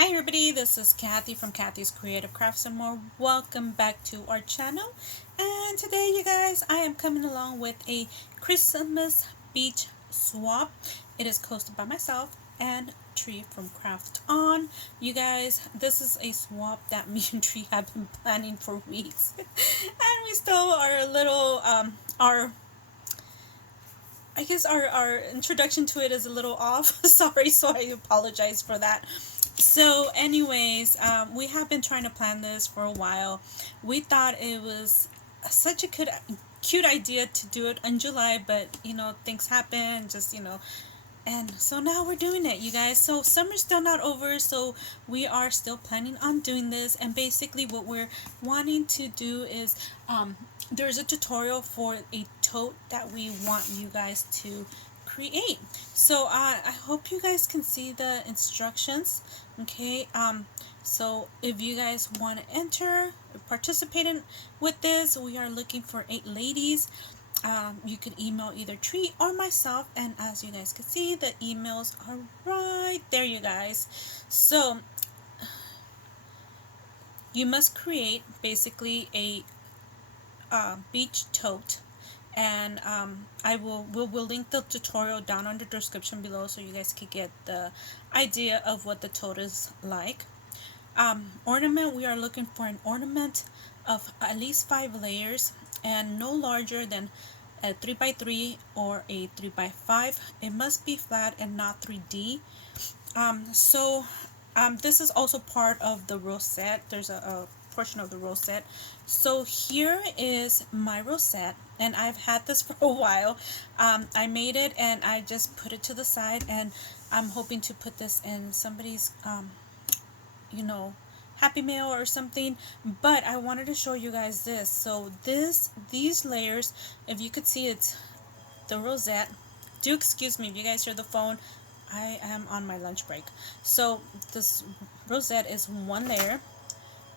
Hi everybody, this is Cathy from Cathy's Creative Crafts and more. Welcome back to our channel. And today you guys, I am coming along with a Christmas beach swap. It is coasted by myself and Tree from Craft On. You guys, this is a swap that me and Tree have been planning for weeks. And we still are a little, I guess our introduction to it is a little off. Sorry, so I apologize for that. So anyways, we have been trying to plan this for a while. We thought it was such a cute idea to do it in July, but things happen, just and so now we're doing it, you guys. So summer's still not over, so we are still planning on doing this. And basically what we're wanting to do is there's a tutorial for a tote that we want you guys to create. So I hope you guys can see the instructions. Okay, so if you guys want to enter participate in with this, we are looking for 8 ladies. You can email either Tree or myself, and as you guys can see, the emails are right there, you guys. So you must create basically a beach tote, and we'll link the tutorial down on the description below so you guys can get the idea of what the tote is like. Ornament, we are looking for an ornament of at least 5 layers and no larger than a 3x3 or a 3x5. It must be flat and not 3D. This is also part of the rosette. There's a portion of the rosette. So here is my rosette, and I've had this for a while. I made it and I just put it to the side, and I'm hoping to put this in somebody's Happy Mail or something. But I wanted to show you guys this. So these layers, if you could see, it's the rosette. Do excuse me if you guys hear the phone. I am on my lunch break. So this rosette is one layer.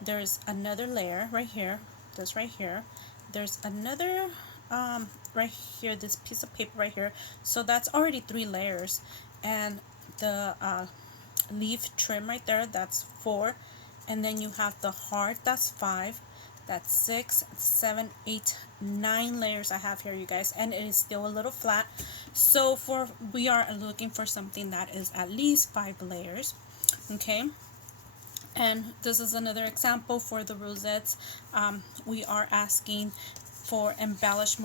There's another layer right here. This right here. There's another right here, this piece of paper right here. So that's already 3 layers. And the leaf trim right there, that's 4. And then you have the heart, that's 5. That's 6, 7, 8, 9 layers I have here, you guys, and it is still a little flat. So we are looking for something that is at least 5 layers. Okay, and this is another example for the rosettes. We are asking for embellished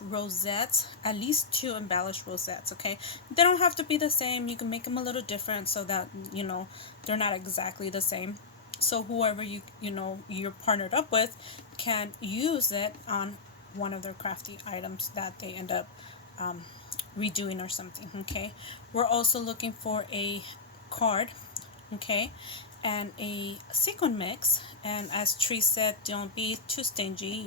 rosettes, at least 2 embellished rosettes. Okay, they don't have to be the same. You can make them a little different so that they're not exactly the same. So whoever you're partnered up with can use it on one of their crafty items that they end up redoing or something. Okay, we're also looking for a card. Okay, and a sequin mix. And as Tree said, don't be too stingy,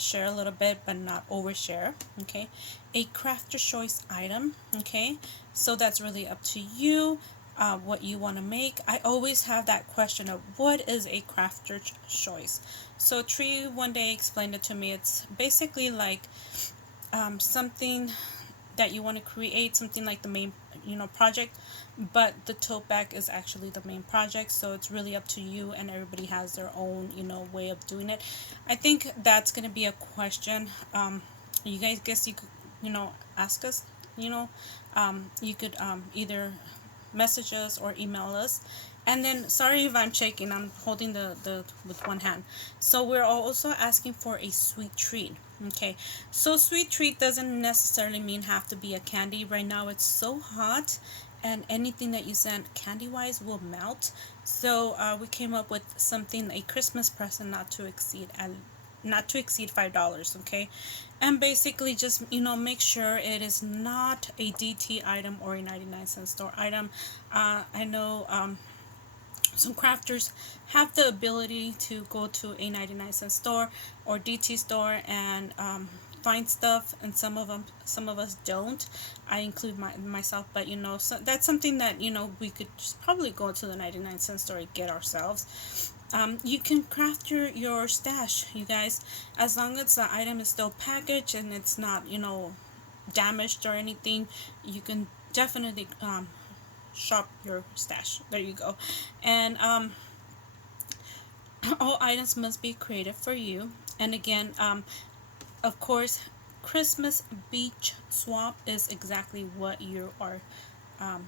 share a little bit but not overshare. Okay, a crafter choice item. Okay, so that's really up to you, what you want to make. I always have that question of what is a crafter choice. So Tree one day explained it to me. It's basically like something that you want to create, something like the main project, but the tote bag is actually the main project. So it's really up to you, and everybody has their own way of doing it. I think that's going to be a question. You guys guess you could ask us. You could either message us or email us. And then, sorry if I'm shaking, I'm holding the with one hand. So we're also asking for a sweet treat. Okay, so sweet treat doesn't necessarily mean have to be a candy. Right now it's so hot, and anything that you send candy wise will melt. So we came up with something, a Christmas present not to exceed $5. Okay, and basically just make sure it is not a DT item or a 99-cent store item. I know some crafters have the ability to go to a 99-cent store or DT store and find stuff, and some of us don't. I include myself, but so that's something that we could just probably go to the 99-cent store and get ourselves. You can craft your stash, you guys, as long as the item is still packaged and it's not damaged or anything. You can definitely shop your stash. There you go. And all items must be created for you. And again, of course, Christmas beach swap is exactly what you are um,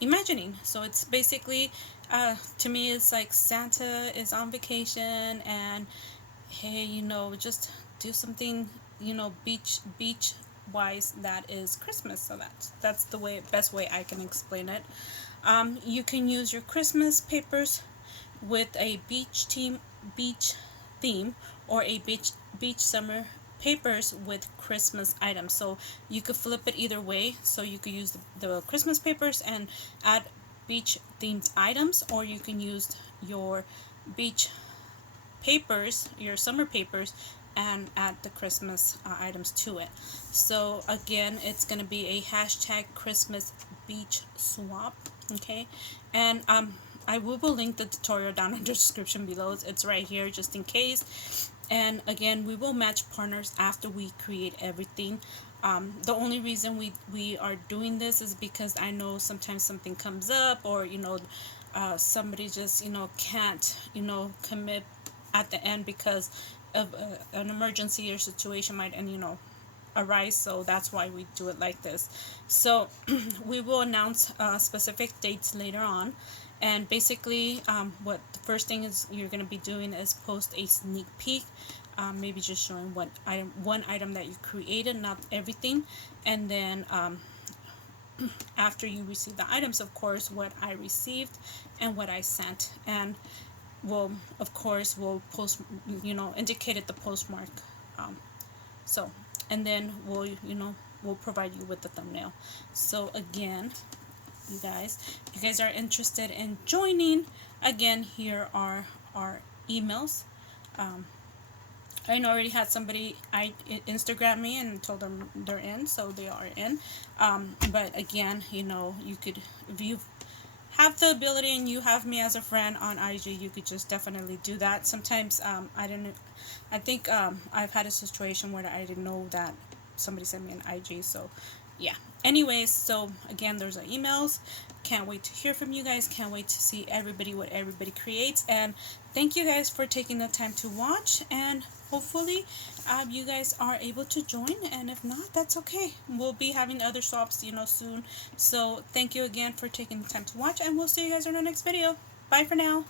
imagining. So it's basically, to me, it's like Santa is on vacation, and hey, just do something, beach wise that is Christmas. So that's the best way I can explain it. You can use your Christmas papers with a beach theme, or a beach summer papers with Christmas items. So you could flip it either way. So you could use the Christmas papers and add beach themed items, or you can use your beach papers, your summer papers, and add the Christmas items to it. So again, it's going to be a hashtag Christmas beach swap. Okay, and I will link the tutorial down in the description below. It's right here just in case. And again, we will match partners after we create everything. The only reason we are doing this is because I know sometimes something comes up, or somebody just can't commit at the end because of an emergency or situation might arise. So that's why we do it like this. So we will announce specific dates later on. And basically, what the first thing is you're going to be doing is post a sneak peek, maybe just showing one item that you created, not everything. And then after you receive the items, of course, what I received and what I sent. And of course we'll post, indicated the postmark. So and then we'll provide you with the thumbnail. So again, you guys are interested in joining, again, here are our emails. I already had somebody Instagram me and told them they're in, so they are in. But again, you could, if you have the ability and you have me as a friend on IG, you could just definitely do that. Sometimes I think I've had a situation where I didn't know that somebody sent me an IG. So yeah, anyways, so again, there's our emails. Can't wait to hear from you guys. Can't wait to see what everybody creates. And thank you guys for taking the time to watch, and hopefully you guys are able to join, and if not, that's okay. We'll be having other swaps soon. So thank you again for taking the time to watch, and we'll see you guys in our next video. Bye for now.